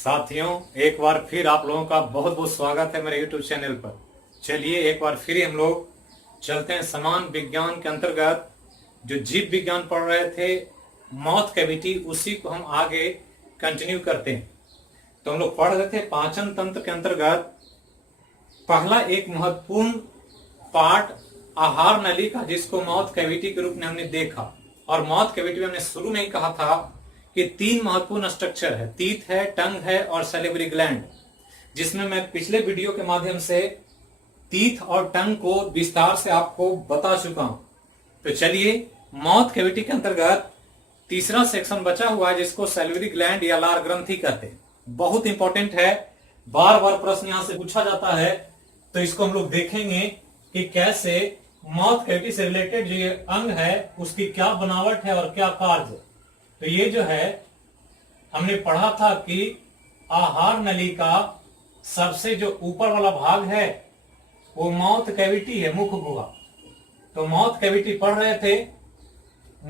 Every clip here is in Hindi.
साथियों, एक बार फिर आप लोगों का बहुत बहुत स्वागत है मेरे YouTube चैनल पर। चलिए एक बार फिर हम लोग चलते हैं समान विज्ञान के अंतर्गत जो जीव विज्ञान पढ़ रहे थे, माउथ कैविटी, उसी को हम आगे कंटिन्यू करते हैं। तो हम लोग पढ़ रहे थे पाचन तंत्र के अंतर्गत पहला एक महत्वपूर्ण पार्ट आहार नली का, जिसको माउथ कैविटी के रूप में हमने देखा। और माउथ कैविटी में हमने शुरू में ही कहा था कि तीन महत्वपूर्ण स्ट्रक्चर है, तीत है, टंग है और सैलिवरी ग्लैंड, जिसमें मैं पिछले वीडियो के माध्यम से तीत और टंग को विस्तार से आपको बता चुका हूं। तो चलिए माउथ कैविटी के अंतर्गत तीसरा सेक्शन बचा हुआ है, जिसको सैलिवरी ग्लैंड या लार ग्रंथि कहते हैं। बहुत इंपॉर्टेंट है, बार बार प्रश्न यहां से पूछा जाता है। तो इसको हम लोग देखेंगे कि कैसे माउथ कैविटी से रिलेटेड जो ये अंग है उसकी क्या बनावट है और क्या कार्य। तो ये जो है हमने पढ़ा था कि आहार नली का सबसे जो ऊपर वाला भाग है वो माउथ कैविटी है, मुख गुहा। तो माउथ कैविटी पढ़ रहे थे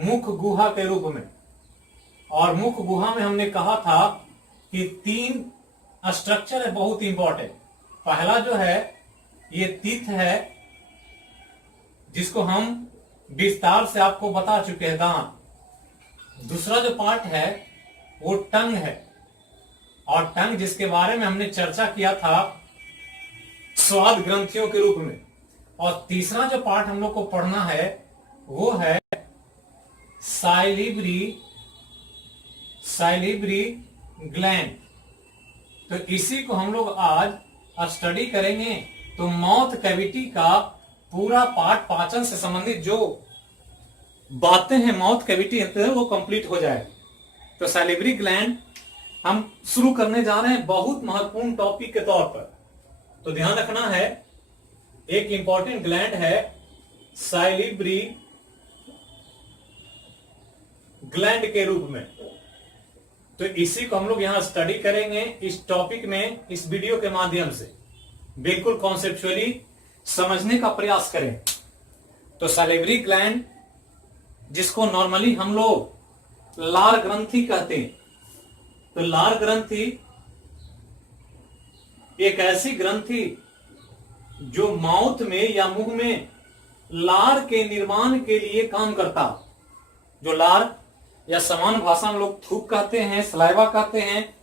मुख गुहा के रूप में, और मुख गुहा में हमने कहा था कि तीन स्ट्रक्चर है बहुत इंपॉर्टेंट। पहला जो है ये तीत है, जिसको हम विस्तार से आपको बता चुके हैं, दांत। दूसरा जो पार्ट है वो टंग है, और टंग जिसके बारे में हमने चर्चा किया था स्वाद ग्रंथियों के रूप में। और तीसरा जो पार्ट हम लोग को पढ़ना है वो है साइलिब्री ग्लैंड। तो इसी को हम लोग आज स्टडी करेंगे। तो माउथ कैविटी का पूरा पार्ट, पाचन से संबंधित जो बातें हैं माउथ कैविटी वो कंप्लीट हो जाए। तो सैलिवरी ग्लैंड हम शुरू करने जा रहे हैं बहुत महत्वपूर्ण टॉपिक के तौर पर। तो ध्यान रखना है, एक इंपॉर्टेंट ग्लैंड है सैलिवरी ग्लैंड के रूप में। तो इसी को हम लोग यहां स्टडी करेंगे इस टॉपिक में, इस वीडियो के माध्यम से बिल्कुल कॉन्सेप्चुअली समझने का प्रयास करें। तो सैलिवरी ग्लैंड, जिसको नॉर्मली हम लोग लार ग्रंथि कहते हैं। तो लार ग्रंथि एक ऐसी ग्रंथि जो माउथ में या मुंह में लार के निर्माण के लिए काम करता। जो लार या सामान्य भाषा में लोग थूक कहते हैं, सलाइवा कहते हैं,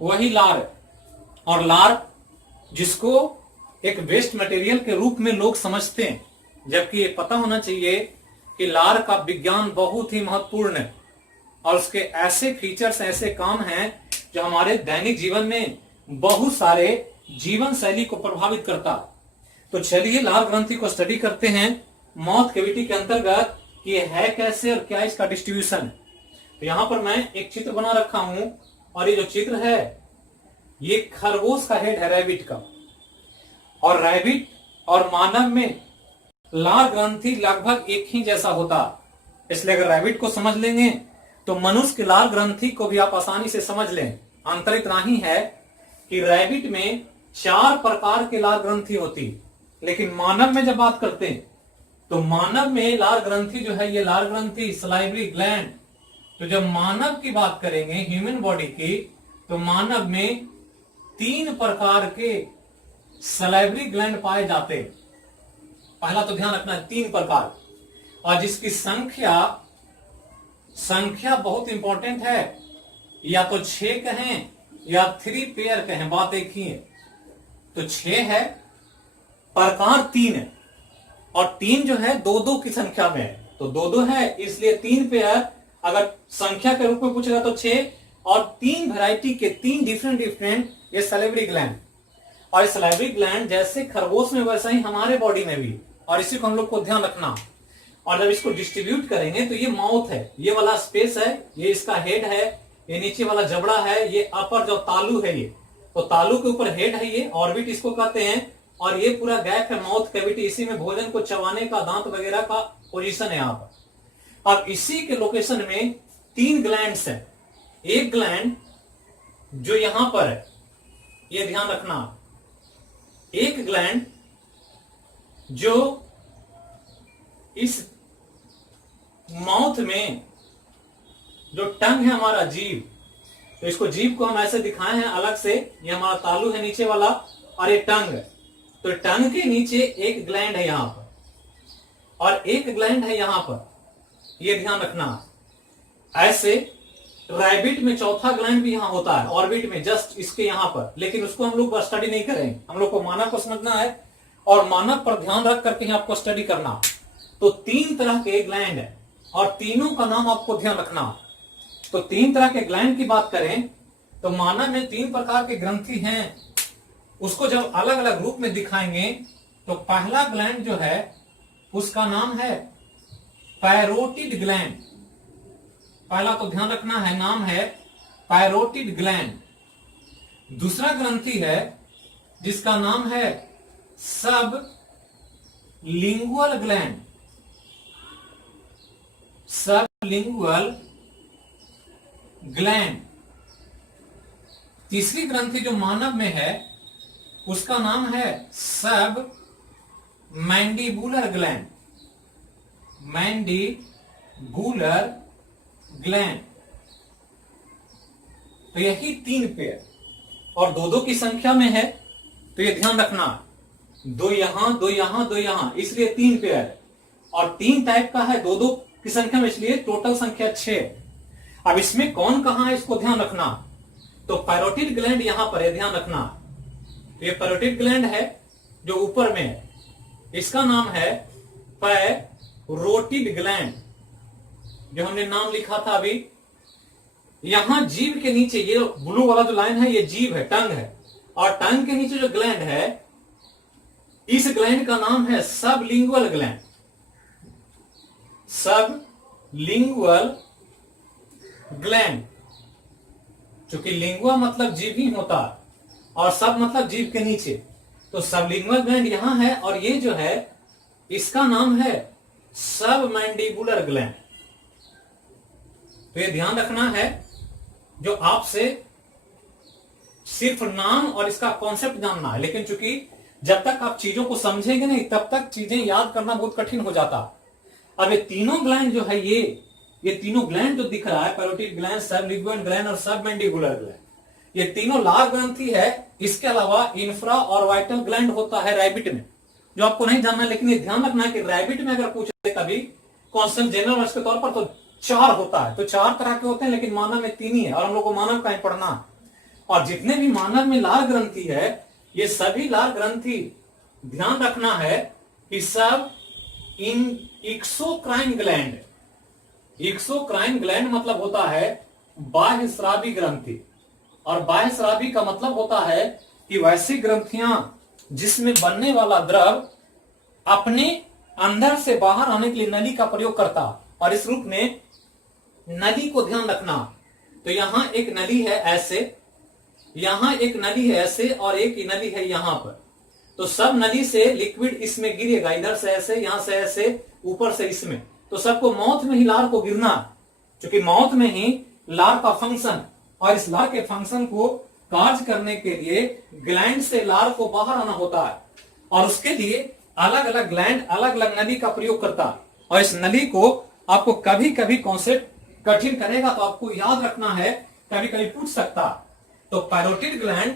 वही लार है। और लार जिसको एक वेस्ट मटेरियल के रूप में लोग समझते हैं, जबकि ये पता होना चाहिए कि लार का विज्ञान बहुत ही महत्वपूर्ण है, और उसके ऐसे फीचर्स, ऐसे काम हैं जो हमारे दैनिक जीवन में बहुत सारे जीवन शैली को प्रभावित करता है। तो चलिए लार ग्रंथि को स्टडी करते हैं माउथ कैविटी के अंतर्गत कि ये है कैसे और क्या इसका डिस्ट्रीब्यूशन है। तो यहां पर मैं एक चित्र बना रखा हूं, और ये जो चित्र है ये खरगोश का हेड है, रैबिट का। और रैबिट और मानव में लार ग्रंथि लगभग एक ही जैसा होता, इसलिए अगर रैबिट को समझ लेंगे तो मनुष्य की लार ग्रंथि को भी आप आसानी से समझ लें। अंतर इतना ही है कि रैबिट में 4 प्रकार की लार ग्रंथि होती, लेकिन मानव में जब बात करते हैं तो मानव में लार ग्रंथि जो है ये लार ग्रंथि सलाइवरी ग्लैंड। तो जब मानव की बात करेंगे, ह्यूमन बॉडी की, तो मानव में 3 प्रकार के सलाइवरी ग्लैंड पाए जाते हैं। पहला तो ध्यान रखना है 3 प्रकार, और जिसकी संख्या बहुत इंपॉर्टेंट है। या तो 6 कहें या 3 पेयर कहें, बात एक ही है। तो 6 है, प्रकार 3 है, और 3 जो है 2-2 की संख्या में है। तो 2-2 है, इसलिए 3 पेयर अगर संख्या के रूप में पूछेगा तो 6, और 3 वैरायटी के 3 डिफरेंट ये सैलिवरी ग्लैंड। और सैलिवरी ग्लैंड जैसे खरगोश में वैसा ही हमारे बॉडी में भी, और इसी को हम लोग को ध्यान रखना। और जब इसको डिस्ट्रीब्यूट करेंगे तो ये माउथ है, ये वाला स्पेस है, ये इसका हेड है, ये नीचे वाला जबड़ा है, ये अपर जो तालू है, ये तो तालू के ऊपर हेड है, ये ऑर्बिट इसको कहते हैं। और ये पूरा गैप है माउथ कैविटी, इसी में भोजन को चबाने का, दांत वगैरह का पोजीशन है यहाँ पर। और इसी के लोकेशन में 3 ग्लैंड्स हैं। एक ग्लैंड जो यहां पर है, ये ध्यान रखना, एक ग्लैंड जो इस माउथ में जो टंग है हमारा जीव, तो इसको जीभ को हम ऐसे दिखाए हैं अलग से, ये हमारा तालू है नीचे वाला और ये टंग है। तो टंग के नीचे एक ग्लैंड है यहां पर और एक ग्लैंड है यहां पर, ये ध्यान रखना। ऐसे रैबिट में चौथा ग्लैंड भी यहां होता है ऑर्बिट में, जस्ट इसके यहां पर, लेकिन उसको हम लोग स्टडी नहीं करेंगे। हम लोग को मानव को समझना है और मानव पर ध्यान रख करके ही आपको स्टडी करना। तो 3 तरह के ग्लैंड है और तीनों का नाम आपको ध्यान रखना। तो 3 तरह के ग्लैंड की बात करें तो मानव में 3 प्रकार के ग्रंथि हैं। उसको जब अलग अलग रूप में दिखाएंगे तो पहला ग्लैंड जो है उसका नाम है पैरोटिड ग्लैंड। पहला तो ध्यान रखना है, नाम है पैरोटिड ग्लैंड। दूसरा ग्रंथि है जिसका नाम है सब लिंगुअल ग्लैंड, सब लिंगुअल ग्लैंड। तीसरी ग्रंथि जो मानव में है उसका नाम है सब मैंडिबुलर ग्लैंड, मैंडिबुलर ग्लैंड। तो यही 3 पेयर और 2-2 की संख्या में है, तो ये ध्यान रखना, 2 यहां 2 यहां 2 यहां, इसलिए 3 पेयर और 3 टाइप का है, 2-2 की संख्या में, इसलिए टोटल संख्या 6। अब इसमें कौन कहां है इसको ध्यान रखना। तो पैरोटिड ग्लैंड यहां पर है, ध्यान रखना। तो ये पैरोटिड ग्लैंड है जो ऊपर में है, इसका नाम है पैरोटिड ग्लैंड, जो हमने नाम लिखा था अभी। यहां जीभ के नीचे ये ब्लू वाला जो लाइन है ये जीभ है, टंग है, और टंग के नीचे जो ग्लैंड है इस ग्लैंड का नाम है सब लिंगुअल ग्लैंड, सब लिंगुअल ग्लैंड। क्योंकि लिंगुआ मतलब जीभ ही होता है और सब मतलब जीभ के नीचे, तो सब लिंगुअल ग्लैंड यहां है और ये जो है इसका नाम है सब मैंडिबुलर ग्लैंड। तो ये ध्यान रखना है, जो आपसे सिर्फ नाम और इसका कॉन्सेप्ट जानना है, लेकिन चूंकि जब तक आप चीजों को समझेंगे नहीं तब तक चीजें याद करना बहुत कठिन हो जाता। अब ये तीनों ग्लैंड जो है ये तीनों ग्लैंड जो दिख रहा है, पैरोटिड ग्लैंड, सब लिंगुअल ग्लैंड और सब मैंडिबुलर ग्लैंड, ये तीनों लार ग्रंथि है। इसके अलावा इंफ्रा और वाइटल ग्लैंड होता है रैबिट में, जो आपको नहीं जानना, लेकिन ये ध्यान रखना है कि रैबिट में अगर पूछे कभी कॉन्स्टेंट जनरल वर्ष के तौर पर तो 4 होता है। तो 4 तरह के होते हैं, लेकिन मानव में 3 ही है और हम लोग को मानव का ही पढ़ना। और जितने भी मानव में लार ग्रंथि है ये सभी लार ग्रंथि ध्यान रखना है कि सब इन एक्सोक्राइन ग्लैंड, एक्सोक्राइन ग्लैंड मतलब होता है बाह्य स्रावी ग्रंथि, और बाह्य स्रावी का मतलब होता है कि वैसी ग्रंथियां जिसमें बनने वाला द्रव अपने अंदर से बाहर आने के लिए नली का प्रयोग करता, और इस रूप में नली को ध्यान रखना। तो यहां एक नली है ऐसे, यहां एक नली है ऐसे और एक नली है यहां पर। तो सब नली से लिक्विड इसमें गिरेगा, इधर से ऐसे, यहां से ऐसे, ऊपर से इसमें। तो सबको माउथ में ही लार को गिरना, क्योंकि माउथ में ही लार का फंक्शन, और इस लार के फंक्शन को कार्य करने के लिए ग्लैंड से लार को बाहर आना होता है, और उसके लिए अलग अलग ग्लैंड अलग अलग नली का प्रयोग करता है। और इस नली को आपको कभी कभी कॉन्सेप्ट कठिन करेगा तो आपको याद रखना है, कभी कभी पूछ सकता। तो पैरोटिड ग्लैंड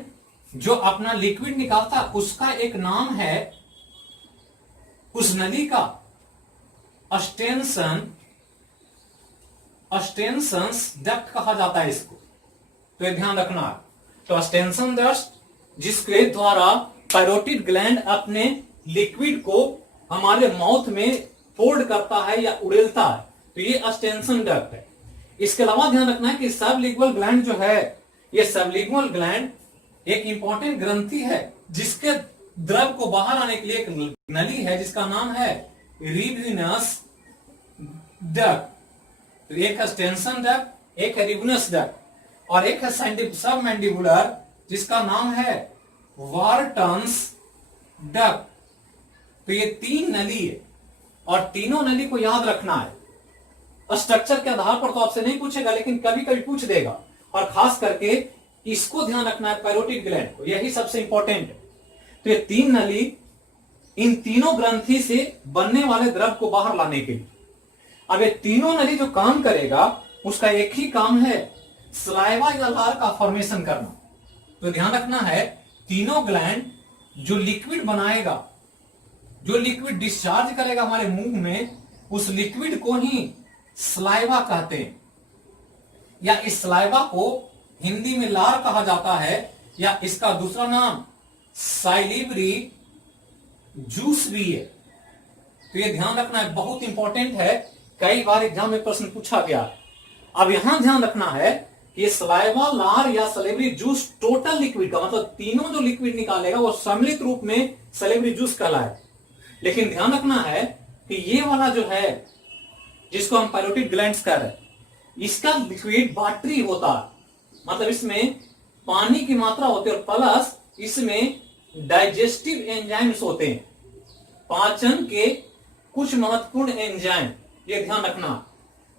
जो अपना लिक्विड निकालता उसका एक नाम है, उस नली का अस्टेंशंस डक्ट कहा जाता है इसको। तो ये ध्यान रखना। तो अस्टेंशन डक्ट जिसके द्वारा पैरोटिड ग्लैंड अपने लिक्विड को हमारे माउथ में फोल्ड करता है या उड़ेलता है, तो ये अस्टेंशन डक्ट है। इसके अलावा ध्यान रखना है कि सबलिंगुअल ग्लैंड जो है, ये सबलिंगुअल ग्लैंड एक इंपॉर्टेंट ग्रंथि है जिसके द्रव को बाहर आने के लिए एक नली है जिसका नाम है रिविनस डक्ट। तो एक है स्टेंशन डक्ट, एक है रिविनस डक्ट, और एक है सब मैंडिबुलर जिसका नाम है वार्टन्स डक्ट। तो ये 3 नली है और तीनों नली को याद रखना है। स्ट्रक्चर के आधार पर तो आपसे नहीं पूछेगा, लेकिन कभी कभी पूछ देगा, और खास करके इसको ध्यान रखना है पैरोटिड ग्लैंड को, यही सबसे इंपॉर्टेंट है। तो ये 3 नली इन तीनों ग्रंथि से बनने वाले द्रव को बाहर लाने के लिए। अब ये तीनों नली जो काम करेगा उसका एक ही काम है, सलाइवा या लार का फॉर्मेशन करना। तो ध्यान रखना है, तीनों ग्लैंड जो लिक्विड बनाएगा, जो लिक्विड डिस्चार्ज करेगा हमारे मुंह में, उस लिक्विड को ही सलाइवा कहते हैं, या इस सलाइवा को हिंदी में लार कहा जाता है, या इसका दूसरा नाम साइलिवरी जूस भी है। तो ये ध्यान रखना है, बहुत इंपॉर्टेंट है, कई बार एग्जाम में प्रश्न पूछा गया है। अब यहां ध्यान रखना है कि ये सलाइवा, लार या सलेवरी जूस टोटल लिक्विड का मतलब तीनों जो लिक्विड निकालेगा वो सम्मिलित रूप में सलेवरी जूस कहलाए। लेकिन ध्यान रखना है कि ये वाला जो है जिसको हम पैरोटिड ग्लैंड्स कह रहे हैं, इसका लिक्विड वाटरी होता है, मतलब इसमें पानी की मात्रा होती है, और प्लस इसमें डाइजेस्टिव एंजाइम्स होते हैं, पाचन के कुछ महत्वपूर्ण एंजाइम, ये ध्यान रखना।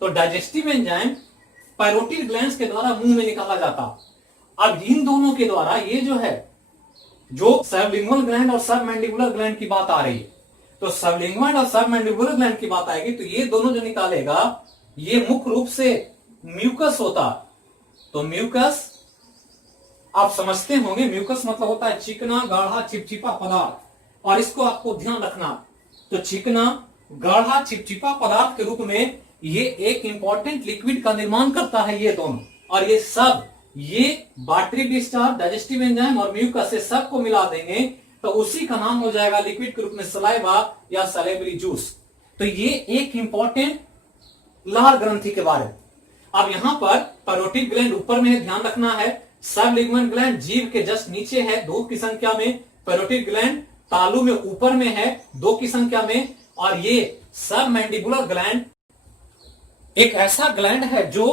तो डाइजेस्टिव एंजाइम पैरोटिड ग्लैंड्स के द्वारा मुंह में निकाला जाता। अब इन दोनों के द्वारा ये जो है, जो सबलिंगुअल ग्लैंड और सबमैंडिबुलर ग्लैंड की बात आ रही है, तो सबलिंगुअल और सबमैंडिबुलर ग्लैंड की बात आएगी, तो ये दोनों जो निकालेगा ये मुख्य रूप से म्यूकस होता। तो म्यूकस आप समझते होंगे, म्यूकस मतलब होता है चिकना, गाढ़ा, चिपचिपा पदार्थ, और इसको आपको ध्यान रखना। तो चिकना, गाढ़ा, चिपचिपा पदार्थ के रूप में ये एक इंपॉर्टेंट लिक्विड का निर्माण करता है ये दोनों, और ये सब, ये वाटरी डिस्चार्ज, डाइजेस्टिव एंजाइम और म्यूकस से सबको मिला देंगे तो उसी का नाम हो जाएगा लिक्विड के रूप में सलाइवा या सलेवरी जूस। तो ये एक इंपॉर्टेंट लार ग्रंथि के बारे में। अब यहां पर पैरोटिड ग्लैंड ऊपर में है, ध्यान रखना है। सबलिंगुअल ग्लैंड जीभ के जस्ट नीचे है 2 की संख्या में, पैरोटिड ग्लैंड तालू में ऊपर में है 2 की संख्या में, और ये सबमैंडिबुलर ग्लैंड एक ऐसा ग्लैंड है जो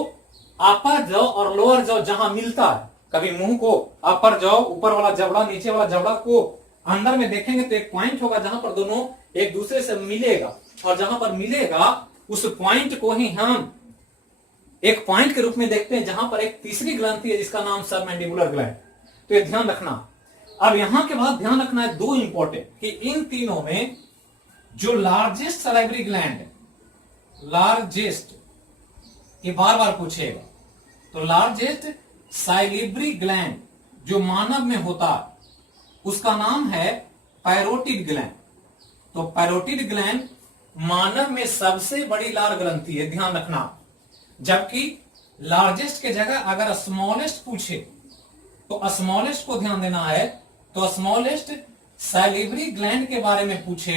अपर जॉ और लोअर जॉ जहां मिलता है, कभी मुंह को अपर जॉ, ऊपर वाला जबड़ा, नीचे वाला जबड़ा को अंदर में देखेंगे तो एक पॉइंट होगा जहां पर दोनों एक दूसरे से मिलेगा, और जहां पर मिलेगा उस पॉइंट को ही हम एक पॉइंट के रूप में देखते हैं, जहां पर एक तीसरी ग्रंथि है जिसका नाम सबमैंडिबुलर ग्लैंड। तो ये ध्यान रखना। अब यहां के बाद ध्यान रखना है 2 इंपॉर्टेंट, कि इन तीनों में जो लार्जेस्ट सलाइवरी ग्लैंड है, लार्जेस्ट, ये बार बार पूछेगा, तो लार्जेस्ट साइलिवरी ग्लैंड जो मानव में होता है उसका नाम है पैरोटिड ग्लैंड। तो पैरोटिड ग्लैंड मानव में सबसे बड़ी लार ग्रंथि है, ध्यान रखना। जबकि लार्जेस्ट के जगह अगर स्मॉलेस्ट पूछे तो स्मॉलेस्ट को ध्यान देना है। तो स्मॉलेस्ट सैलिवरी ग्लैंड के बारे में पूछे,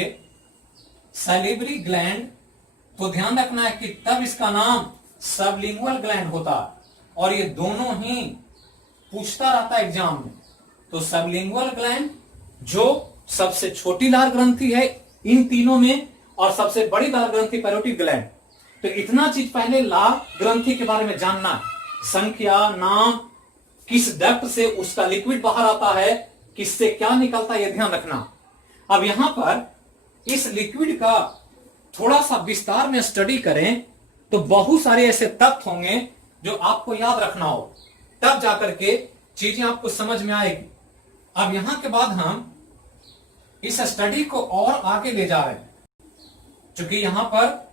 सैलिवरी ग्लैंड, तो ध्यान रखना है कि तब इसका नाम सबलिंगुअल ग्लैंड होता, और ये दोनों ही पूछता रहता है एग्जाम में। तो सबलिंगुअल ग्लैंड जो सबसे छोटी लार ग्रंथि है इन तीनों में, और सबसे बड़ी लार ग्रंथि पैरोटिड ग्लैंड। तो इतना चीज पहले लार ग्रंथि के बारे में जानना है, संख्या, नाम, किस डक्ट से उसका लिक्विड बाहर आता है, किससे क्या निकलता है, यह ध्यान रखना। अब यहां पर इस लिक्विड का थोड़ा सा विस्तार में स्टडी करें तो बहुत सारे ऐसे तथ्य होंगे जो आपको याद रखना हो, तब जाकर के चीजें आपको समझ में आएगी। अब यहां के बाद हम इस स्टडी को और आगे ले जा रहे हैं, क्योंकि यहां पर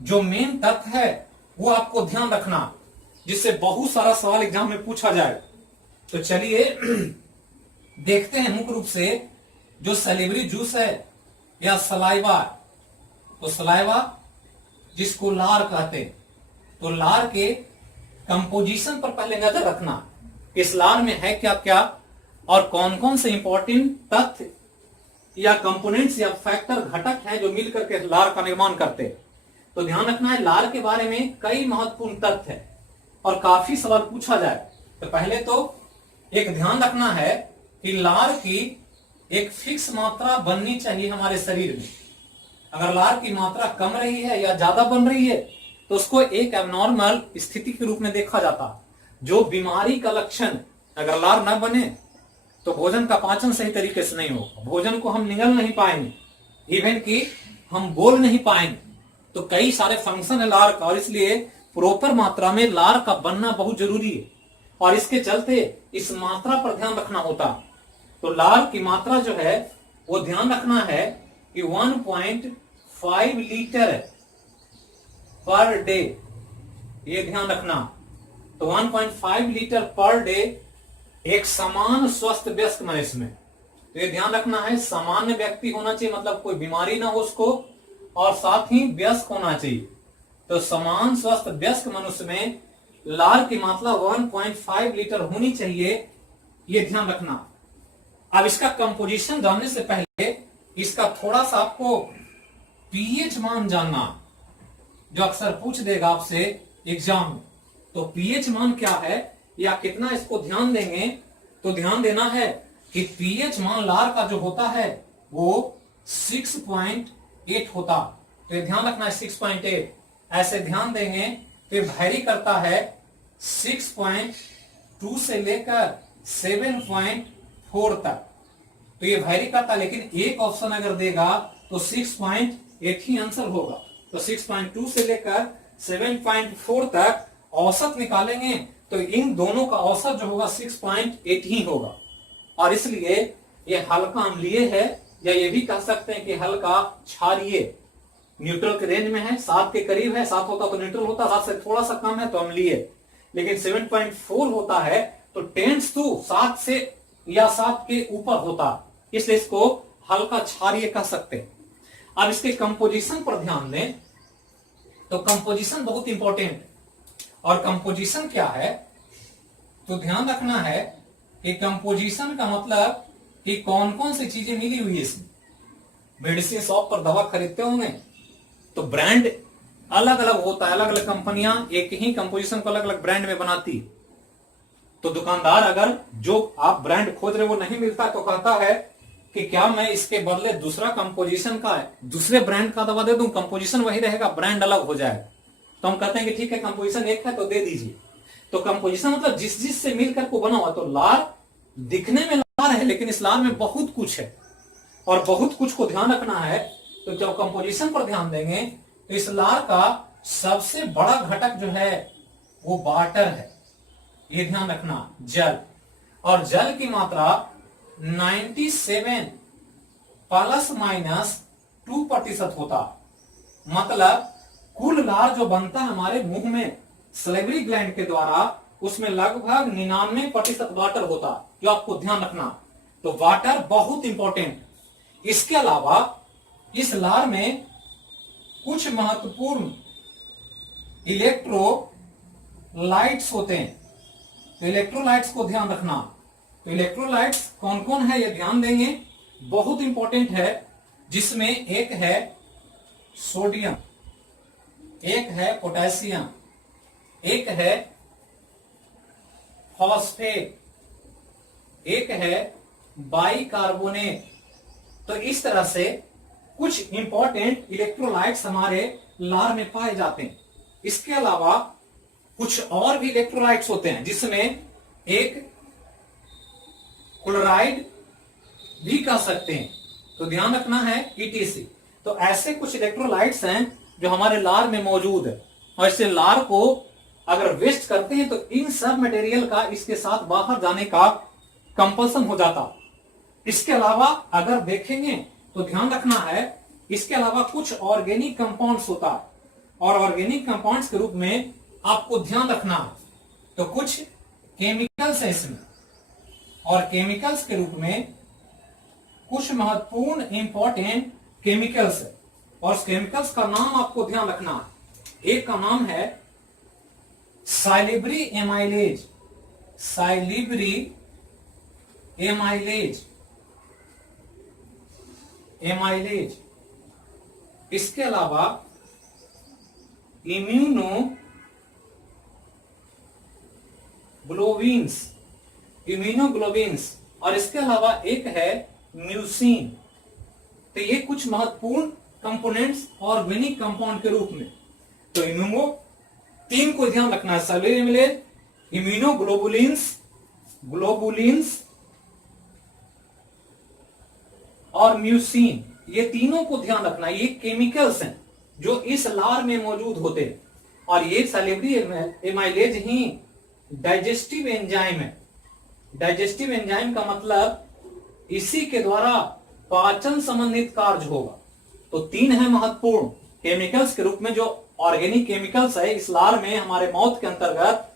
जो मेन तथ्य है वो आपको ध्यान रखना, जिससे बहुत सारा सवाल एग्जाम में पूछा जाए। तो चलिए देखते हैं मुख्य रूप से जो सैलिवरी जूस है या सलाइवा, तो सलाइवा जिसको लार कहते हैं, तो लार के कंपोजिशन पर पहले नजर रखना, इस लार में है क्या क्या और कौन कौन से इंपॉर्टेंट तथ्य या कंपोनेंट्स या फैक्टर, घटक हैं जो मिलकर के लार का निर्माण करते हैं। तो ध्यान रखना है लार के बारे में कई महत्वपूर्ण तथ्य है और काफी सवाल पूछा जाए। तो पहले तो एक ध्यान रखना है कि लार की एक फिक्स मात्रा बननी चाहिए हमारे शरीर में। अगर लार की मात्रा कम रही है या ज्यादा बन रही है तो उसको एक एबनॉर्मल स्थिति के रूप में देखा जाता, जो बीमारी का लक्षण। अगर लार न बने तो भोजन का पाचन सही तरीके से नहीं होगा, भोजन को हम निगल नहीं पाएंगे, इवन कि हम बोल नहीं पाएंगे। तो कई सारे फंक्शन है लार का, और इसलिए प्रॉपर मात्रा में लार का बनना बहुत जरूरी है, और इसके चलते इस मात्रा पर ध्यान रखना होता। तो लार की मात्रा जो है वो ध्यान रखना है कि 1.5 लीटर पर डे, ये ध्यान रखना। तो 1.5 लीटर पर डे एक समान स्वस्थ वयस्क मनुष्य में, तो ये ध्यान रखना है, सामान्य व्यक्ति होना चाहिए, मतलब कोई बीमारी ना हो उसको, और साथ ही वयस्क होना चाहिए। तो समान स्वस्थ वयस्क मनुष्य में लार की मात्रा 1.5 लीटर होनी चाहिए, ये ध्यान रखना। अब इसका कंपोजिशन जानने से पहले इसका थोड़ा सा आपको पीएच मान जानना, जो अक्सर पूछ देगा आपसे एग्जाम में। तो पीएच मान क्या है या कितना, इसको ध्यान देंगे तो ध्यान देना है कि पीएच मान लार का जो होता है वो 6.8 होता, तो ये ध्यान रखना है 6.8, ऐसे ध्यान देंगे। फिर वैरी करता है 6.2 से लेकर 7.4 तक, तो ये वैरी करता है, लेकिन एक ऑप्शन अगर देगा तो 6.8 ही आंसर होगा। तो 6.2 से लेकर 7.4 तक औसत निकालेंगे तो इन दोनों का औसत जो होगा 6.8 ही होगा, और इसलिए ये हल्का अम्लीय है, या ये भी कह सकते हैं कि हल्का क्षारीय, न्यूट्रल के रेंज में है, 7 के करीब है, 7 होता तो न्यूट्रल होता, 7 से थोड़ा सा कम है तो अम्लीय, लेकिन 7.4 होता है तो टेंड्स टू 7 से या 7 के ऊपर होता, इसलिए इसको हल्का क्षारीय कह सकते हैं। अब इसके कंपोजिशन पर ध्यान दें, तो कंपोजिशन बहुत इंपॉर्टेंट, और कंपोजिशन क्या है तो ध्यान रखना है कि कंपोजिशन का मतलब कि कौन कौन सी चीजें मिली हुई है इसमें। मेडिसिन शॉप पर दवा खरीदते होंगे तो ब्रांड अलग अलग होता है, अलग अलग कंपनियां एक ही कंपोजिशन को अलग अलग ब्रांड में बनाती, तो दुकानदार अगर जो आप ब्रांड खोज रहे वो नहीं मिलता तो कहता है कि क्या मैं इसके बदले दूसरा कंपोजिशन का है, दूसरे ब्रांड का दवा दे दूं, कंपोजिशन वही रहेगा, ब्रांड अलग हो जाएगा। तो हम कहते हैं कि ठीक है कंपोजिशन एक है तो दे दीजिए। तो कंपोजिशन मतलब जिस जिस से मिलकर को बना हुआ, तो लार दिखने में लार है लेकिन इस लार में बहुत कुछ है, और बहुत कुछ को ध्यान रखना है। तो जब कंपोजिशन पर ध्यान देंगे तो इस लार का सबसे बड़ा घटक जो है वो वाटर है, ये ध्यान रखना, जल, और जल की मात्रा 97 ±2% होता, मतलब कुल लार जो बनता है हमारे मुंह में सलेवरी ग्लैंड के द्वारा, उसमें लगभग 99% वाटर होता, जो आपको ध्यान रखना। तो वाटर बहुत इंपॉर्टेंट। इसके अलावा इस लार में कुछ महत्वपूर्ण इलेक्ट्रोलाइट्स होते हैं, तो इलेक्ट्रोलाइट्स को ध्यान रखना। तो इलेक्ट्रोलाइट्स कौन कौन है ये ध्यान देंगे, बहुत इंपॉर्टेंट है, जिसमें एक है सोडियम, एक है पोटेशियम, एक है फॉस्फेट, एक है बाइकार्बोनेट। तो इस तरह से कुछ इंपॉर्टेंट इलेक्ट्रोलाइट्स हमारे लार में पाए जाते हैं। इसके अलावा कुछ और भी इलेक्ट्रोलाइट्स होते हैं, जिसमें एक क्लोराइड भी कह सकते हैं, तो ध्यान रखना है ETC। तो ऐसे कुछ इलेक्ट्रोलाइट्स हैं जो हमारे लार में मौजूद है, और इससे लार को अगर वेस्ट करते हैं तो इन सब मटेरियल का इसके साथ बाहर जाने का कंपल्सन हो जाता। इसके अलावा अगर देखेंगे तो ध्यान रखना है, इसके अलावा कुछ ऑर्गेनिक कंपाउंड्स होता है, और ऑर्गेनिक कंपाउंड्स के रूप में आपको ध्यान रखना है, तो कुछ केमिकल्स है इसमें, और केमिकल्स के रूप में कुछ महत्वपूर्ण इंपॉर्टेंट केमिकल्स है, और उस केमिकल्स का नाम आपको ध्यान रखना है। एक का नाम है साइलिब्री एमाइलेज, साइलिब्री एमाइलेज, एमाइलेज। इसके अलावा इम्यूनोग्लोबिन्स, इम्यूनोग्लोबिन्स, और इसके अलावा एक है म्यूसिन। तो ये कुछ महत्वपूर्ण कंपोनेंट्स ऑर्गेनिक कंपाउंड के रूप में। तो इम्यूनो 3 को ध्यान रखना है, साइलिब्री एमाइलेज, इम्यूनोग्लोबुलिन्स, ग्लोबुलिन्स और म्यूसिन, ये तीनों को ध्यान रखना। ये केमिकल्स हैं जो इस लार में मौजूद होते हैं, और ये साइलिब्री एमाइलेज ही डाइजेस्टिव एंजाइम है। डाइजेस्टिव एंजाइम का मतलब इसी के द्वारा पाचन संबंधित कार्य होगा। तो 3 है महत्वपूर्ण केमिकल्स के रूप में, जो ऑर्गेनिक केमिकल्स है इस लार में हमारे माउथ के अंतर्गत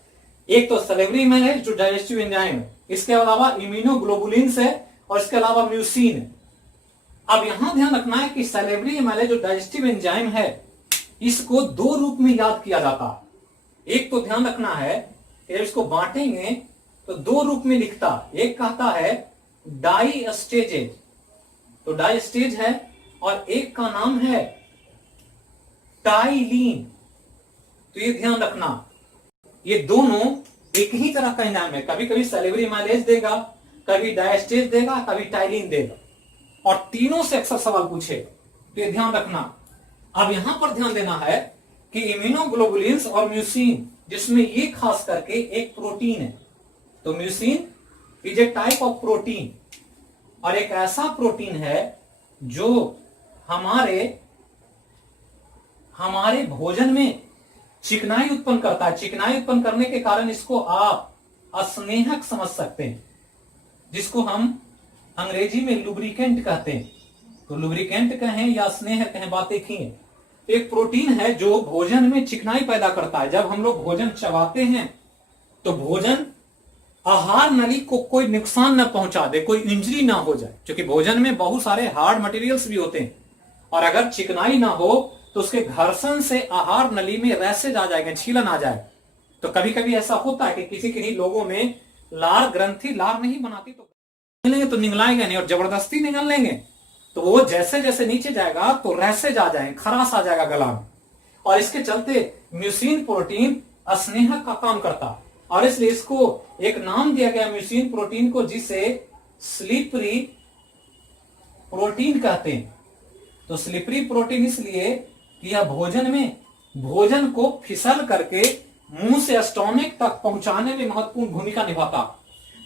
एक तो सलेवरी में है जो डाइजेस्टिव एंजाइम है, इसके अलावा इम्यूनोग्लोबुलिन्स है, और इसके अलावा म्यूसिन है। अब यहां ध्यान रखना है कि सलेवरी एमाइलेज जो डाइजेस्टिव एंजाइम है, इसको दो रूप में याद किया जाता है। एक तो ध्यान रखना है कि जब इसको बांटेंगे तो दो रूप में लिखता, एक कहता है डाइस्टेजेज, तो डाइस्टेज है, और एक का नाम है टाइलीन। तो ये ध्यान रखना, ये दोनों एक ही तरह का एंजाइम है, कभी कभी सलेवरी एमाइलेज देगा, कभी डाइस्टेज देगा, कभी टाइलीन देगा, और तीनों से अक्सर सवाल पूछे, तो ये ध्यान रखना। अब यहां पर ध्यान देना है कि इम्यूनोग्लोबुलिन्स और म्यूसिन, जिसमें ये खास करके एक प्रोटीन है, तो mucin is a type of protein, और एक ऐसा प्रोटीन है जो हमारे भोजन में चिकनाई उत्पन्न करता है। चिकनाई उत्पन्न करने के कारण इसको आप अस्नेहक समझ सकते हैं, जिसको हम अंग्रेजी में लुब्रिकेंट कहते हैं। तो लुब्रिकेंट कहें या स्नेह कहें, बात एक ही है। एक प्रोटीन है जो भोजन में चिकनाई पैदा करता है। जब हम लोग भोजन चबाते हैं तो भोजन आहार नली को कोई नुकसान न पहुंचा दे, कोई इंजरी ना हो जाए, क्योंकि भोजन में बहुत सारे हार्ड मटेरियल्स भी होते हैं, और अगर चिकनाई ना हो तो उसके घर्षण से आहार नली में रैसेज आ जाएंगे, छीलन आ जाए। तो कभी कभी ऐसा होता है कि किसी किसी लोगों में लार ग्रंथि लार नहीं बनाती, तो निगलेंगे तो निगलाएंगे नहीं, और जबरदस्ती निगल लेंगे तो वो जैसे जैसे नीचे जाएगा तो रैसेज आ जाएंगे, खराश आ जाएगा गला में, और इसके चलते म्यूसिन प्रोटीन अस्नेहक का काम करता, और इसलिए इसको एक नाम दिया गया म्यूसिन प्रोटीन को, जिसे स्लिपरी प्रोटीन कहते हैं। तो स्लिपरी प्रोटीन इसलिए कि यह भोजन को फिसल करके मुंह से स्टोमक तक पहुंचाने में महत्वपूर्ण भूमिका निभाता।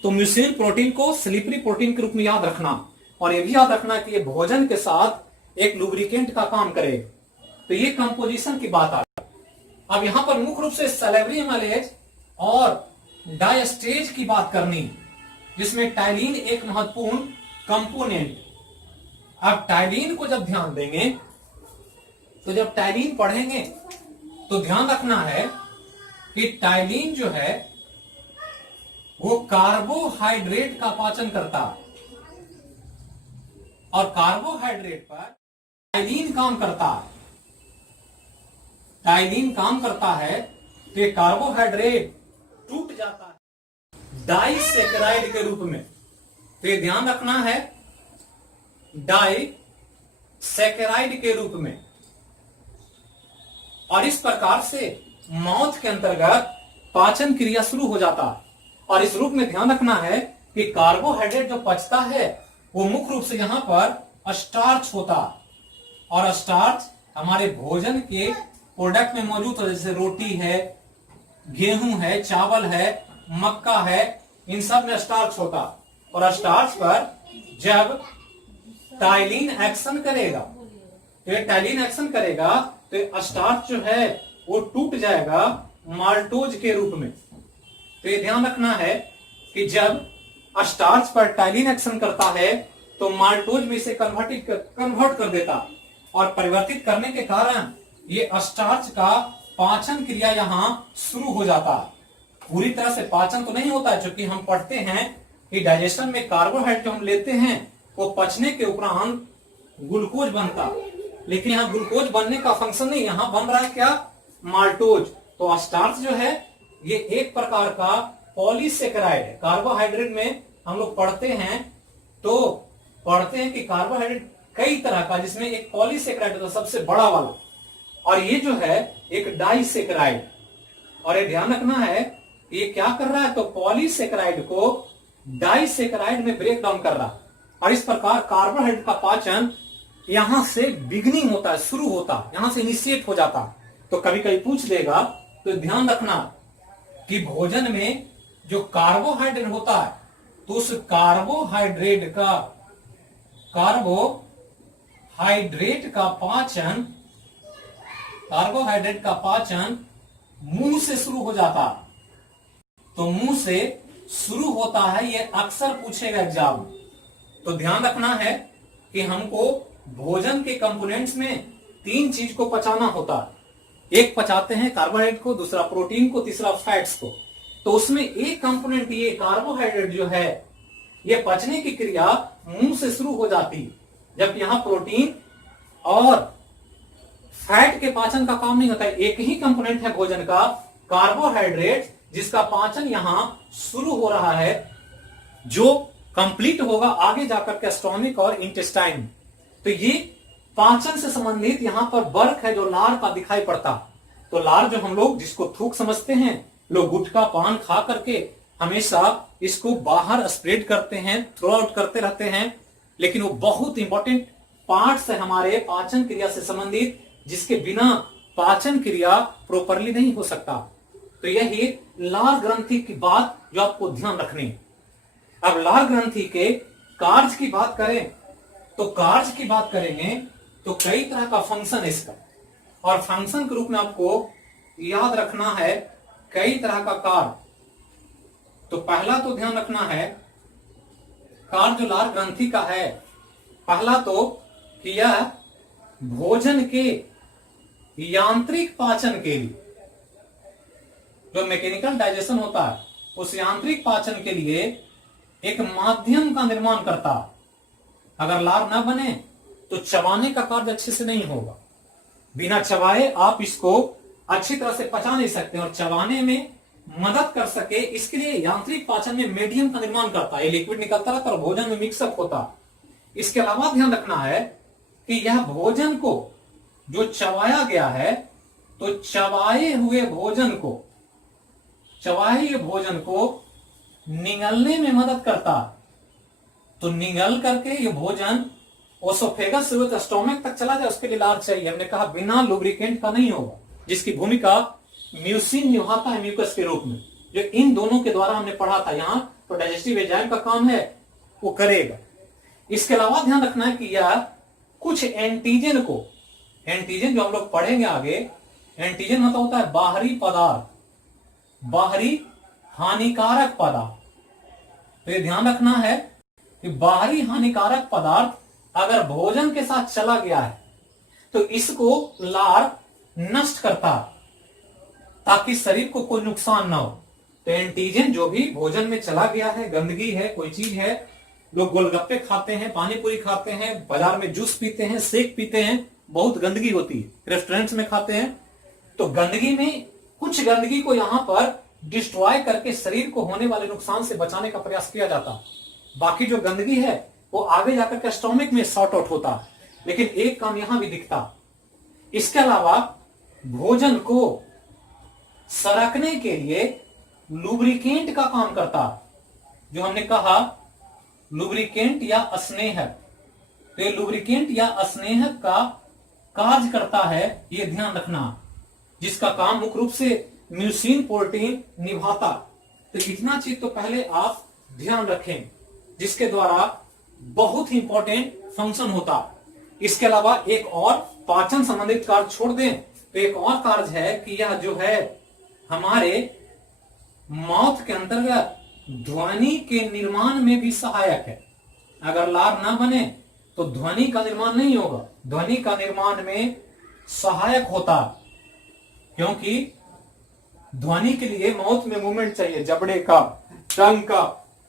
तो म्यूसिन प्रोटीन को स्लिपरी प्रोटीन के रूप में याद रखना, और यह भी याद रखना कि यह भोजन के साथ एक लुब्रिकेंट का काम करे। तो ये कंपोजिशन की बात आ गई। अब यहां पर मुख्य रूप से सलेवरी एमाइलेज और डायस्टेज की बात करनी, जिसमें टाइलीन एक महत्वपूर्ण कंपोनेंट। अब टाइलीन को जब ध्यान देंगे, तो जब टाइलीन पढ़ेंगे तो ध्यान रखना है कि टाइलीन जो है वो कार्बोहाइड्रेट का पाचन करता है, और कार्बोहाइड्रेट पर टाइलीन काम करता है। टाइलीन काम करता है तो कार्बोहाइड्रेट टूट जाता है डाइसैकेराइड के रूप में। तो ये ध्यान रखना है, डाइसैकेराइड के रूप में, और इस प्रकार से माउथ के अंतर्गत पाचन क्रिया शुरू हो जाता है। और इस रूप में ध्यान रखना है कि कार्बोहाइड्रेट जो पचता है वो मुख्य रूप से यहां पर स्टार्च होता, और स्टार्च हमारे भोजन के प्रोडक्ट में मौजूद है, जैसे रोटी है, गेहूं है, चावल है, मक्का है, इन सब में स्टार्च होता। और स्टार्च पर जब टाइलीन एक्शन करेगा, तो ये टाइलीन एक्शन करेगा तो स्टार्च जो है वो टूट जाएगा माल्टोज के रूप में। तो ये ध्यान रखना है कि जब स्टार्च पर टाइलीन एक्शन करता है तो माल्टोज में इसे कन्वर्ट कर देता, और परिवर्तित करने के कारण ये स्टार्च का पाचन क्रिया यहां शुरू हो जाता है। पूरी तरह से पाचन तो नहीं होता है, क्योंकि हम पढ़ते हैं कि डाइजेशन में कार्बोहाइड्रेट जो हम लेते हैं वो पचने के उपरांत ग्लूकोज बनता, लेकिन यहाँ ग्लूकोज बनने का फंक्शन नहीं, यहाँ बन रहा है क्या, माल्टोज। तो स्टार्च जो है ये एक प्रकार का पॉलीसेकेराइड है। कार्बोहाइड्रेट में हम लोग पढ़ते हैं कि कार्बोहाइड्रेट कई तरह का, जिसमें एक पॉलीसेकेराइड होता है सबसे बड़ा वाला, और ये जो है एक डाइसेकेराइड। और ये ध्यान रखना है कि ये क्या कर रहा है, तो पॉलीसेकेराइड को डाइसेकेराइड में ब्रेक डाउन कर रहा है, और इस प्रकार कार्बोहाइड्रेट का पाचन यहां से बिगिनिंग होता है, शुरू होता है, यहां से इनिशिएट हो जाता है। तो कभी कभी पूछ देगा, तो ध्यान रखना कि भोजन में जो कार्बोहाइड्रेट होता है, तो उस कार्बोहाइड्रेट का पाचन मुंह से शुरू हो जाता है। तो मुंह से शुरू होता है, ये अक्सर पूछेगा एग्जाम में। तो ध्यान रखना है कि हमको भोजन के कंपोनेंट्स में तीन चीज को पचाना होता है। एक पचाते हैं कार्बोहाइड्रेट को, दूसरा प्रोटीन को, तीसरा फैट्स को। तो उसमें एक कंपोनेंट ये कार्बोहाइड्रेट जो है ये पचने की क्रिया मुंह से शुरू हो जाती है, जबकि यहां प्रोटीन और फैट के पाचन का काम नहीं होता है। एक ही कंपोनेंट है भोजन का, कार्बोहाइड्रेट, जिसका पाचन यहां शुरू हो रहा है, जो कंप्लीट होगा आगे जाकर के स्टोमिक और इंटेस्टाइन। तो ये पाचन से संबंधित यहां पर वर्क है जो लार का दिखाई पड़ता। तो लार जो हम लोग जिसको थूक समझते हैं, लोग गुटखा पान खा करके हमेशा इसको बाहर स्प्रेड करते हैं, थ्रो आउट करते रहते हैं, लेकिन वो बहुत इंपॉर्टेंट पार्ट्स है हमारे पाचन क्रिया से संबंधित, जिसके बिना पाचन क्रिया प्रॉपरली नहीं हो सकता। तो यही लार ग्रंथि की बात जो आपको ध्यान रखनी। अब लार ग्रंथि के कार्य की बात करें तो कार्य की बात करेंगे तो कई तरह का फंक्शन है इसका, और फंक्शन के रूप में आपको याद रखना है कई तरह का कार्य। तो पहला तो ध्यान रखना है कार्य जो लार ग्रंथि का है, पहला तो कि यह भोजन के यांत्रिक पाचन के लिए, जो मैकेनिकल डाइजेशन होता है उस यांत्रिक पाचन के लिए एक माध्यम का निर्माण करता। अगर लार न बने तो चबाने का कार्य अच्छे से नहीं होगा, बिना चबाए आप इसको अच्छी तरह से पचा नहीं सकते, और चबाने में मदद कर सके इसके लिए यांत्रिक पाचन में मीडियम का निर्माण करता है। लिक्विड निकलता रहता और भोजन में मिक्सअप होता। इसके अलावा ध्यान रखना है कि यह भोजन को जो चबाया गया है, तो चबाए हुए भोजन को निगलने में मदद करता। तो निगल करके ये भोजन ओसोफेगस से होकर स्टोमक तक चला जाए, उसके लिए लार चाहिए। हमने कहा बिना लुब्रिकेंट का नहीं होगा, जिसकी भूमिका म्यूसिन निभाता है म्यूकस के रूप में, जो इन दोनों के द्वारा हमने पढ़ा था। यहां तो डाइजेस्टिव एंजाइम का काम है, वो करेगा। इसके अलावा ध्यान रखना है कि यह कुछ एंटीजन को, एंटीजन जो हम लोग पढ़ेंगे आगे, एंटीजन मतलब होता है बाहरी पदार्थ, बाहरी हानिकारक पदार्थ। तो ये ध्यान रखना है कि बाहरी हानिकारक पदार्थ अगर भोजन के साथ चला गया है तो इसको लार नष्ट करता, ताकि शरीर को कोई नुकसान ना हो। तो एंटीजन जो भी भोजन में चला गया है, गंदगी है, कोई चीज है, लोग गोलगप्पे खाते हैं, पानी पूरी खाते हैं, बाजार में जूस पीते हैं, शेक पीते हैं, बहुत गंदगी होती है, रेस्टोरेंट्स में खाते हैं। तो गंदगी में कुछ गंदगी को यहां पर डिस्ट्रॉय करके शरीर को होने वाले नुकसान से बचाने का प्रयास किया जाता। बाकी जो गंदगी है वो आगे जाकर के स्टोमक में सॉर्ट आउट होता, लेकिन एक काम यहां भी दिखता। इसके अलावा भोजन को सरकने के लिए लुब्रिकेंट का काम करता, जो हमने कहा लुब्रिकेंट या स्नेहक। तो ये लुब्रिकेंट या स्नेहक का कार्य करता है, ये ध्यान रखना, जिसका काम मुख्य रूप से म्यूसिन प्रोटीन निभाता। तो इतना चीज तो पहले आप ध्यान रखें, जिसके द्वारा बहुत ही इंपॉर्टेंट फंक्शन होता। इसके अलावा एक और पाचन संबंधित कार्य छोड़ दें तो एक और कार्य है कि यह जो है हमारे माउथ के अंतर्गत ध्वनि के निर्माण में भी सहायक है। अगर लार ना बने तो ध्वनि का निर्माण नहीं होगा, ध्वनि का निर्माण में सहायक होता, क्योंकि ध्वनि के लिए माउथ में मूवमेंट चाहिए, जबड़े का, टंग का,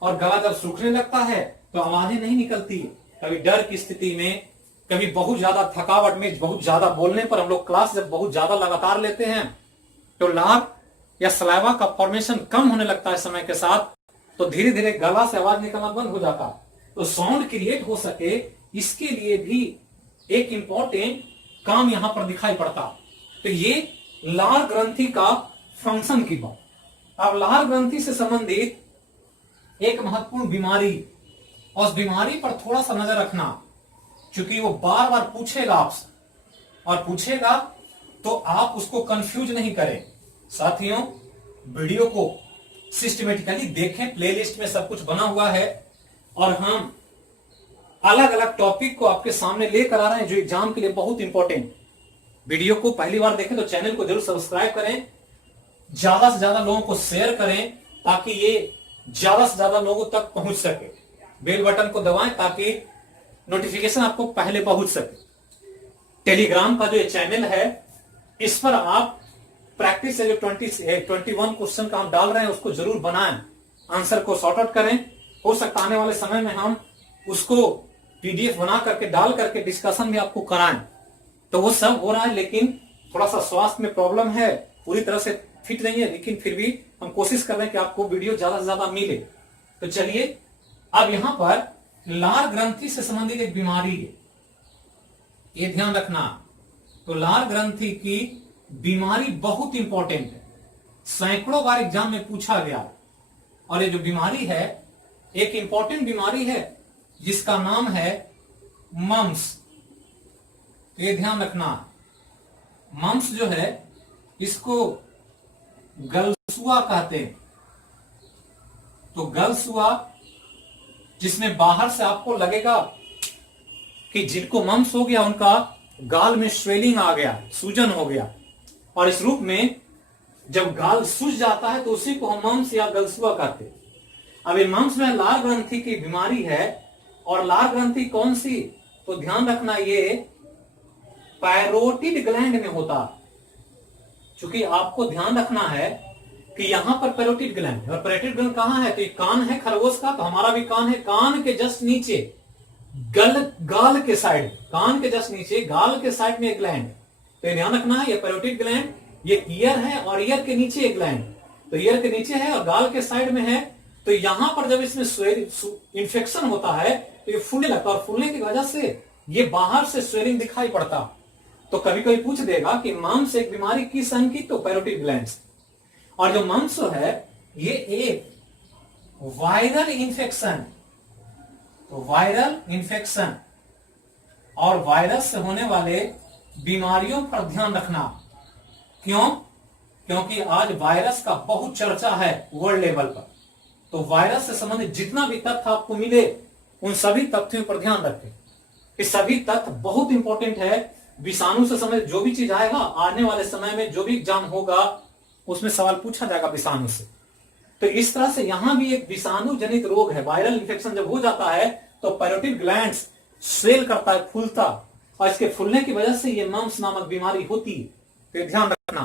और गला जब सूखने लगता है तो आवाजें नहीं निकलती। कभी डर की स्थिति में, कभी बहुत ज्यादा थकावट में, बहुत ज्यादा बोलने पर, हम लोग क्लास जब बहुत ज्यादा लगातार लेते हैं तो लार या सलाइवा का फॉर्मेशन कम होने लगता है समय के साथ, तो धीरे धीरे गला से आवाज निकलना बंद हो जाता। तो साउंड क्रिएट हो सके इसके लिए भी एक इंपॉर्टेंट काम यहां पर दिखाई पड़ता। तो ये लार ग्रंथि का फंक्शन की बात। अब लार ग्रंथि से संबंधित एक महत्वपूर्ण बीमारी, और उस बीमारी पर थोड़ा सा नजर रखना, क्योंकि वो बार बार पूछेगा आपसे, और पूछेगा तो आप उसको कंफ्यूज नहीं करें। साथियों, वीडियो को सिस्टमेटिकली देखें, प्लेलिस्ट में सब कुछ बना हुआ है, और हम अलग अलग टॉपिक को आपके सामने लेकर आ रहे हैं जो एग्जाम के लिए बहुत इंपॉर्टेंट। वीडियो को पहली बार देखें तो चैनल को जरूर सब्सक्राइब करें, ज्यादा से ज्यादा लोगों को शेयर करें ताकि ये ज्यादा से ज्यादा लोगों तक पहुंच सके। बेल बटन को दबाएं ताकि नोटिफिकेशन आपको पहले पहुंच सके। टेलीग्राम का जो चैनल है, इस पर आप प्रैक्टिस है जो 21 क्वेश्चन का हम डाल रहे हैं उसको जरूर बनाएं, आंसर को सॉर्ट आउट करें। हो सकता आने वाले समय में हम उसको पीडीएफ बना करके डाल करके डिस्कशन भी आपको कराएं। तो वो सब हो रहा है, लेकिन थोड़ा सा स्वास्थ्य में प्रॉब्लम है, पूरी तरह से फिट नहीं है, लेकिन फिर भी हम कोशिश कर रहे हैं कि आपको वीडियो ज्यादा से ज्यादा मिले। तो चलिए अब यहां पर लार ग्रंथि से संबंधित एक बीमारी है, ये ध्यान रखना। तो लार ग्रंथि की बीमारी बहुत इंपॉर्टेंट है, सैकड़ों बार एग्जाम में पूछा गया। और ये जो बीमारी है एक इंपॉर्टेंट बीमारी है जिसका नाम है मम्स। ये ध्यान रखना, मम्स जो है इसको गलसुआ कहते हैं। तो गलसुआ जिसमें बाहर से आपको लगेगा कि जिनको मम्स हो गया उनका गाल में स्वेलिंग आ गया, सूजन हो गया, और इस रूप में जब गाल सूज जाता है तो उसी को हम मम्स या गलसुआ कहते हैं। अब ये मम्स में लार ग्रंथि की बीमारी है, और लार ग्रंथि कौन सी, तो ध्यान रखना ये पैरोटिड ग्लैंड में होता है। चूंकि आपको ध्यान रखना है कि यहां पर पैरोटिड ग्लैंड, और पैरोटिड ग्लैंड कहां है, तो ये कान है खरगोश का, तो हमारा भी कान है, कान के जस्ट नीचे गाल के साइड, कान के जस्ट नीचे गाल के साइड में एक ग्लैंड। तो ध्यान रखना है ये पैरोटिड ग्लैंड, ये ईयर है और ईयर के नीचे एक ग्लैंड, तो ईयर के नीचे है और गाल के साइड में है। तो यहां पर जब इसमें इंफेक्शन होता है तो ये फूलने लगता है, और फूलने की वजह से ये बाहर से स्वेलिंग दिखाई पड़ता। तो कभी कभी पूछ देगा कि मम्स एक बीमारी किस अंग की, तो पैरोटिड ग्लैंड। और जो मम्स है ये एक वायरल इंफेक्शन, तो वायरल इंफेक्शन और वायरस से होने वाले बीमारियों पर ध्यान रखना। क्यों? क्योंकि आज वायरस का बहुत चर्चा है वर्ल्ड लेवल पर। तो वायरस से संबंधित जितना भी तथ्य आपको मिले उन सभी तथ्यों पर ध्यान रखें। ये सभी तथ्य बहुत इंपॉर्टेंट है। विषाणु से संबंधित जो भी चीज आएगा आने वाले समय में, जो भी एग्जाम होगा उसमें सवाल पूछा जाएगा विषाणु से। तो इस तरह से यहां भी एक विषाणु जनित रोग है, वायरल इंफेक्शन जब हो जाता है तो पैरोटिड ग्लैंड्स स्वेल करता है, फूलता, और इसके फूलने की वजह से ये मम्स नामक बीमारी होती है। तो ध्यान रखना।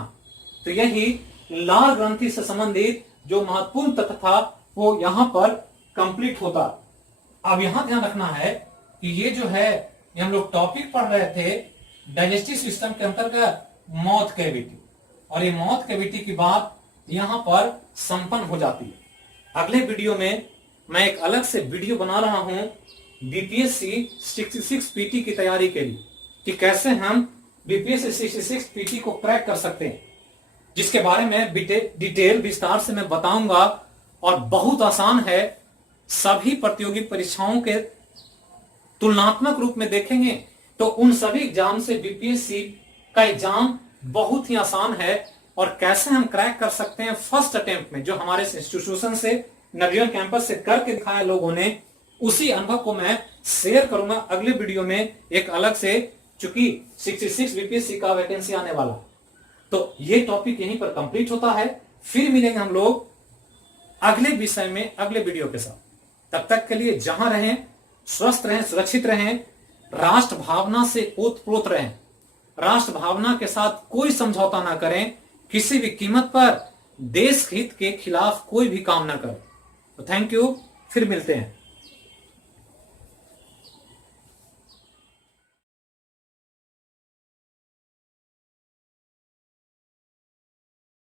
तो यही लार ग्रंथि से संबंधित जो महत्वपूर्ण तथ्य था वो यहां पर कंप्लीट होता। अब यहां ध्यान रखना है कि ये जो है ये हम लोग टॉपिक पढ़ रहे थे डाइजेस्टिव सिस्टम के अंतर्गत माउथ कैविटी, और ये माउथ कैविटी की बात यहां पर संपन्न हो जाती है। अगले वीडियो में मैं एक अलग से वीडियो बना रहा हूं बीपीएससी 66 पीटी की तैयारी के लिए, कि कैसे हम बीपीएससी 66 पीटी को क्रैक कर सकते हैं, जिसके बारे में डिटेल विस्तार से मैं बताऊंगा। और बहुत आसान है, सभी प्रतियोगी परीक्षाओं के तुलनात्मक रूप में देखेंगे तो उन सभी एग्जाम से बीपीएससी का एग्जाम बहुत ही आसान है। और कैसे हम क्रैक कर सकते हैं फर्स्ट अटेम्प्ट में, जो हमारे इंस्टीट्यूशन से नवजीवन कैंपस से करके दिखाया लोगों ने, उसी अनुभव को मैं शेयर करूंगा अगले वीडियो में एक अलग से, चूंकि 66 बीपीएससी का वैकेंसी आने वाला। तो ये टॉपिक यहीं पर कंप्लीट होता है। फिर मिलेंगे हम लोग अगले विषय में अगले वीडियो के साथ। तब तक के लिए जहां रहें स्वस्थ रहें, सुरक्षित रहें, राष्ट्र भावना से ओतप्रोत रहें, राष्ट्र भावना के साथ कोई समझौता ना करें, किसी भी कीमत पर देश हित के खिलाफ कोई भी काम ना करें। तो थैंक यू, फिर मिलते हैं।